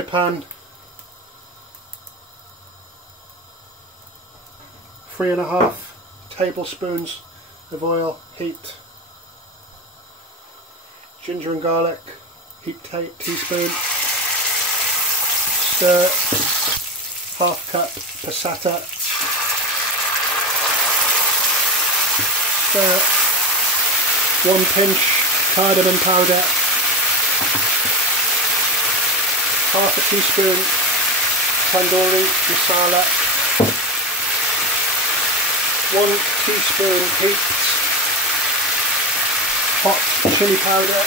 Pan, 3.5 tablespoons of oil heaped. Ginger and garlic, heaped teaspoon. Stir. 1/2 cup passata. Stir. 1 pinch cardamom powder. 1/2 teaspoon tandoori masala. 1 teaspoon heaped hot chili powder.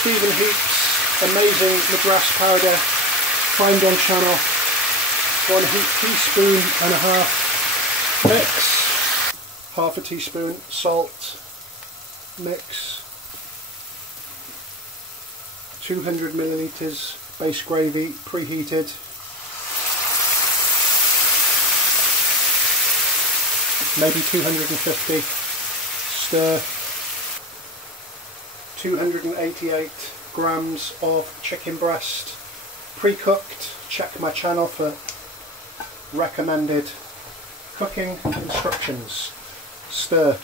Stephen Heap's amazing MADRAS powder, find on channel. 1 heaped teaspoon and a half. Mix. 1/2 teaspoon salt. Mix. 200 millilitres base gravy preheated. Maybe 250. Stir. 288 grams of chicken breast, pre-cooked. Check my channel for recommended cooking instructions. Stir.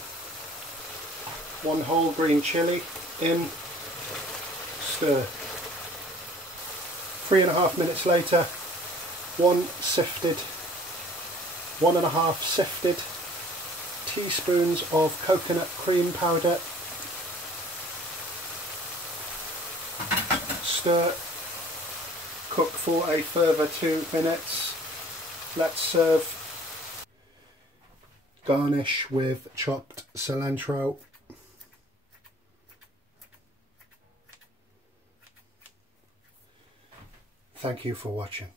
1 whole green chilli in. Stir. 3.5 minutes later, 1.5 sifted teaspoons of coconut cream powder. Stir. Cook for a further 2 minutes. Let's serve. Garnish with chopped cilantro. Thank you for watching.